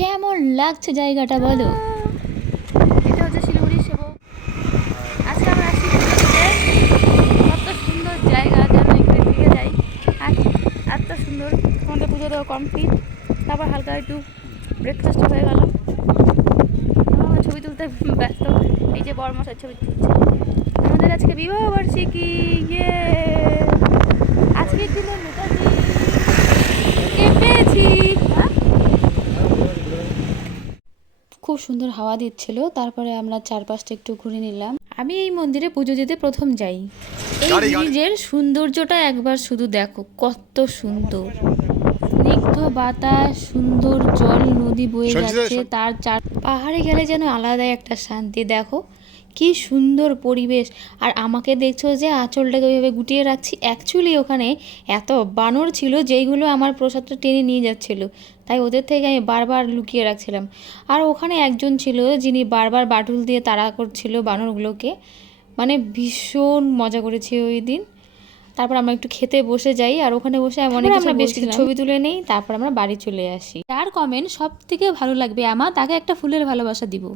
কেমন লাগছে জায়গাটা বলো? এটা হচ্ছে শিলিগুড়ি সেবক। আজকে আমরা আসছি পুজোতে। কত সুন্দর জায়গা, যেন এখানে থেকে যাই। আর এত সুন্দর। আমাদের পুজো দেওয়া কমপ্লিট, তারপর হালকা একটু ব্রেকফাস্ট হয়ে গেল। আমার ছবি তুলতে ব্যস্ত। এই যে বড়মশাই ছবি তুলছে। আমাদের আজকে বিবাহ বার্ষিকী। ইয়ে, আজকের দিনে নেতাজি কে পেয়েছি। হ্যাঁ? খুব সুন্দর হাওয়া দিচ্ছিল, তারপরে আমরা চারপাশটা একটু ঘুরে নিলাম। আমি এই মন্দিরে পুজো দিতে প্রথম যাই। এই ব্রিজের সৌন্দর্যটা একবার শুধু দেখো, কত সুন্দর। স্নিগ্ধ বাতাস, সুন্দর জল, নদী বয়ে যাচ্ছে, তার চার পাহাড়ে গেলে যেন আলাদাই একটা শান্তি। দেখো কি সুন্দর পরিবেশ। আর আমাকে দেখছো যে আঁচলটাকে ওইভাবে গুটিয়ে রাখছি, অ্যাকচুয়ালি ওখানে এত বানর ছিল যেইগুলো আমার প্রসাদটা টেনে নিয়ে যাচ্ছিল, তাই ওদের থেকে আমি বারবার লুকিয়ে রাখছিলাম। আর ওখানে একজন ছিল যিনি বারবার বাটুল দিয়ে তাড়া করছিল বানরগুলোকে। মানে ভীষণ মজা করেছি ওই দিন। তারপর আমরা একটু খেতে বসে যাই, আর ওখানে বসে অনেক আমরা বেশ কিছু ছবি তুলে নেই, তারপর আমরা বাড়ি চলে আসি। যার কমেন্ট সব থেকে ভালো লাগবে আমার, তাকে একটা ফুলের ভালোবাসা দিব।